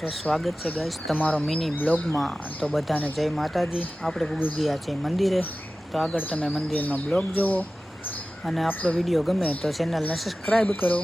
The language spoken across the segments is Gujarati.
તો સ્વાગત છે ગાઈસ તમારો મિની બ્લોગમાં। તો બધાને જય માતાજી। આપણે પૂગી ગયા છે મંદિરે। તો આગળ તમે મંદિરનો બ્લોગ જોવો અને આપણો વિડીયો ગમે તો ચેનલને સબસ્ક્રાઈબ કરો।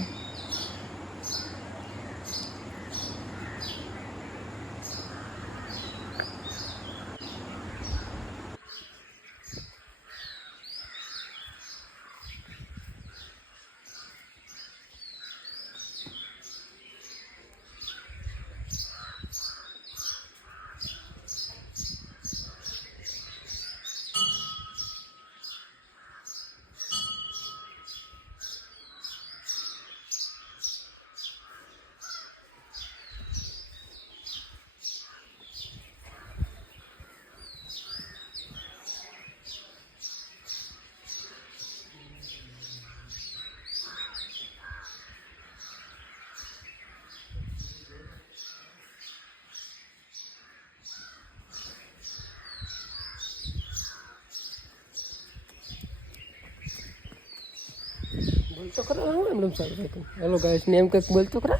बोल तो करा एकदम सारे हेलो गाइस नेम का बोल तो करा।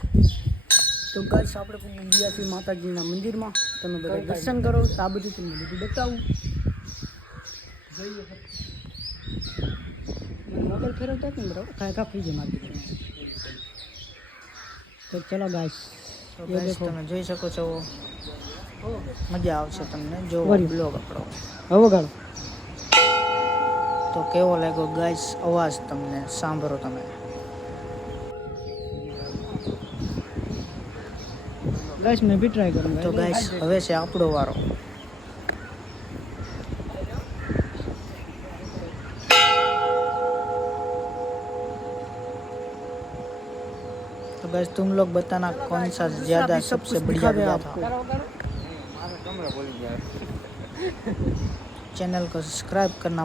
તો ગાઈસ આપણે પૂગી ગયા છીએ માતાજીના મંદિરમાં। તમે બધા દર્શન કરો। તો આ બધું તમને બધું બતાવું। મોબાઈલ ફેરવતા કેમ બરાબર કાંઈ ફ્રીજ મારી દીધું। તો ચલો ગાઈસ તમે જોઈ શકો છો। મજા આવશે તમને જો બ્લોગ આપણો હવે ગાળો તો કેવો લાગ્યો ગાઈસ અવાજ તમને સાંભળો તમે। गाइस मैं भी ट्राई करूंगा। તો ગાઈસ હવે છે આપણો વારો। तो गाइस तुम लोग बताना कौन सा ज्यादा सबसे बढ़िया लगा था। चैनल को सब्सक्राइब करना